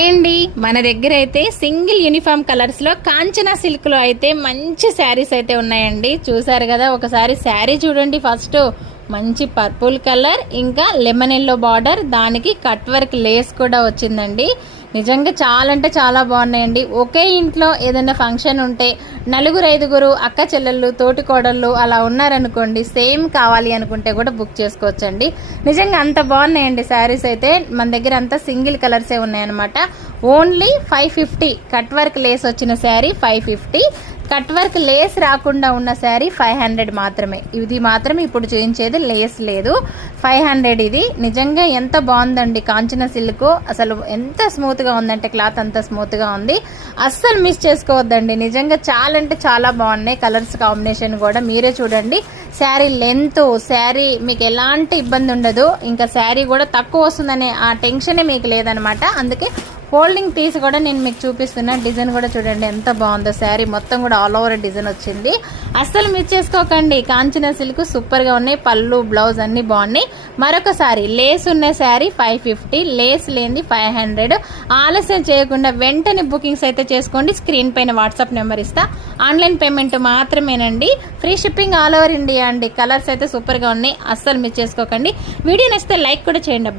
Hi అండి, మన దగ్గర అయితే సింగిల్ యూనిఫామ్ కలర్స్ లో కాంచనా సిల్క్ లో అయితే మంచి శారీస్ అయితే ఉన్నాయండి. చూసారు కదా, ఒకసారి శారీ చూడండి. ఫస్ట్ మంచి పర్పుల్ కలర్, ఇంకా లెమన్ ఎల్లో బార్డర్, దానికి కట్ వర్క్ లేస్ కూడా వచ్చిందండి. నిజంగా చాలా అంటే చాలా బాగున్నాయండి. ఒకే ఇంట్లో ఏదైనా ఫంక్షన్ ఉంటే నలుగురు ఐదుగురు అక్క చెల్లెళ్ళు తోటి కోడళ్ళు అలా ఉన్నారనుకోండి, సేమ్ కావాలి అనుకుంటే కూడా బుక్ చేసుకోవచ్చండి. నిజంగా అంత బాగున్నాయండి శారీస్ అయితే. మన దగ్గర అంతా సింగిల్ కలర్సే ఉన్నాయన్నమాట. ఓన్లీ 550 కట్ వర్క్ లేస్ వచ్చిన శారీ 550, కట్ వర్క్ లేస్ రాకుండా ఉన్న శారీ 500 మాత్రమే. ఇది మాత్రం ఇప్పుడు చూపించేది, లేస్ లేదు. 500 ఇది. నిజంగా ఎంత బాగుందండి కాంచనా సిల్క్. అసలు ఎంత స్మూత్ గా ఉందంటే క్లాత్ అంత స్మూత్ గా ఉంది. అస్సలు మిస్ చేసుకోవద్దండి. నిజంగా చాలా అంటే చాలా బాగున్నాయి. కలర్స్ కాంబినేషన్ కూడా మీరే చూడండి. శారీ లెంత్, శారీ మీకు ఎలాంటి ఇబ్బంది ఉండదు. ఇంకా శారీ కూడా తక్కువ వస్తుందనే ఆ టెన్షనే మీకు లేదనమాట. అందుకే ఫోల్డింగ్ పీస్ కూడా నేను మీకు చూపిస్తున్నా. డిజైన్ కూడా చూడండి ఎంత బాగుందో. శారీ మొత్తం కూడా ఆల్ ఓవర్ డిజైన్ వచ్చింది. అస్సలు మిస్ చేసుకోకండి. కాంచనా సిల్క్ సూపర్ గా ఉన్నాయి. పళ్ళు బ్లౌజ్ అన్ని బాగున్నాయి. మరొకసారి లేస్ ఉన్న శారీ 550, లేస్ లేని 500. ఆలస్యం చేయకుండా వెంటనే బుకింగ్స్ అయితే చేసుకోండి. స్క్రీన్ పైన వాట్సాప్ నెంబర్ ఇస్తా. ఆన్లైన్ పేమెంట్ మాత్రమేనండి. Free shipping all over India అండి. కలర్స్ అయితే సూపర్ గా ఉన్నాయి. అస్సలు మిస్ చేసుకోకండి. వీడియో నచ్చితే లైక్ కూడా చేయండి అబ్బా.